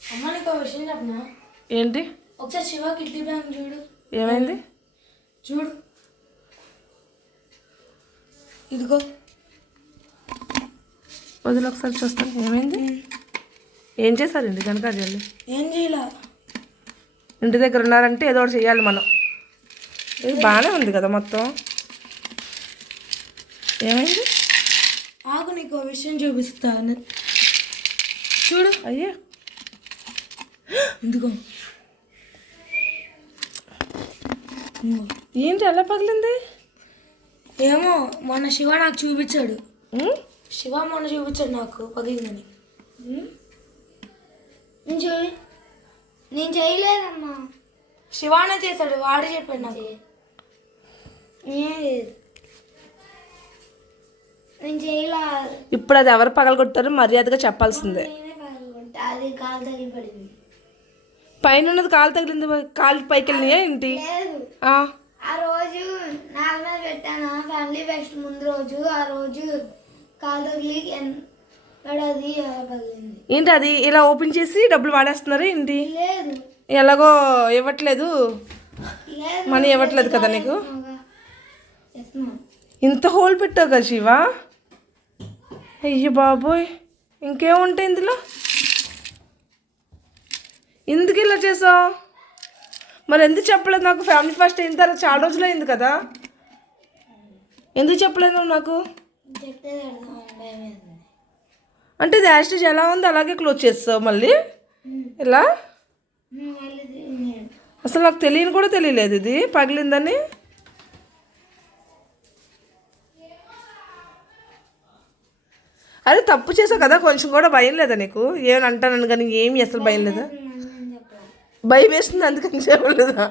అమ్మ నీకు ఒక విషయం చెప్పనా? ఏంటి? ఒకసారి శివ కిడ్నీ బ్యాంక్ చూడు. ఏమైంది? చూడు ఇదిగో. వదిలి ఒకసారి చూస్తాను. ఏమైంది? ఏం చేశారండి కనకాజల్లి? ఏం చేయాల? ఇంటి దగ్గర ఉన్నారంటే ఏదో ఒకటి చెయ్యాలి మనం. ఇది బాగానే ఉంది కదా మొత్తం. ఏమైంది? ఆగు నీకు ఒక విషయం చూపిస్తాను. చూడు. అయ్యా ఎందుకో ఏంటి అలా పగిలింది? ఏమో మొన్న శివ నాకు చూపించాడు. శివ మొన్న చూపించాడు నాకు పగిలిందని. నేను చేయలేదమ్మా. శివానే చేశాడు, వాడే చెప్పాడు నాకు. నేను చేయలే. ఇప్పుడు అది ఎవరు పగలగొట్టారో మర్యాదగా చెప్పాల్సిందే. అది కాలు తగిలి పడింది. పైన ఉన్నది కాలు తగిలింది, కాలు పైకి వెళ్ళినాయా ఏంటి? ఆ రోజు నాలుగు మీద పెట్టాను ఫ్యామిలీ ఫెస్ట్ ముందు రోజు. ఆ రోజు కాలు తగిలి అది పగిలింది. ఏంటి అది ఇలా ఓపెన్ చేసి డబ్బులు వాడేస్తున్నారు ఏంటి? లేదు, ఎలాగో ఇవ్వట్లేదు, మనీ ఇవ్వట్లేదు కదా నీకు. ఇంత హోల్ పెట్టావు కదా శివ. అయ్యో బాబోయ్, ఇంకేముంటాయి ఇందులో? ఎందుకు ఇలా చేసావు? మరి ఎందుకు చెప్పలేదు నాకు? ఫ్యామిలీ ఫస్ట్ అయిన తర్వాత చాలా రోజులు అయింది కదా, ఎందుకు చెప్పలేదు నువ్వు నాకు? అంటే ఇది యాస్టేజ్ ఎలా ఉంది అలాగే క్లోజ్ చేస్తావు మళ్ళీ ఇలా? అసలు నాకు తెలియని కూడా తెలియలేదు ఇది పగిలిందని. అదే తప్పు చేసావు కదా, కొంచెం కూడా భయం లేదా నీకు? ఏమని అంటానని కానీ ఏమి అసలు భయం లేదా? భయం వేస్తుంది అందుకని చెప్పలేదా?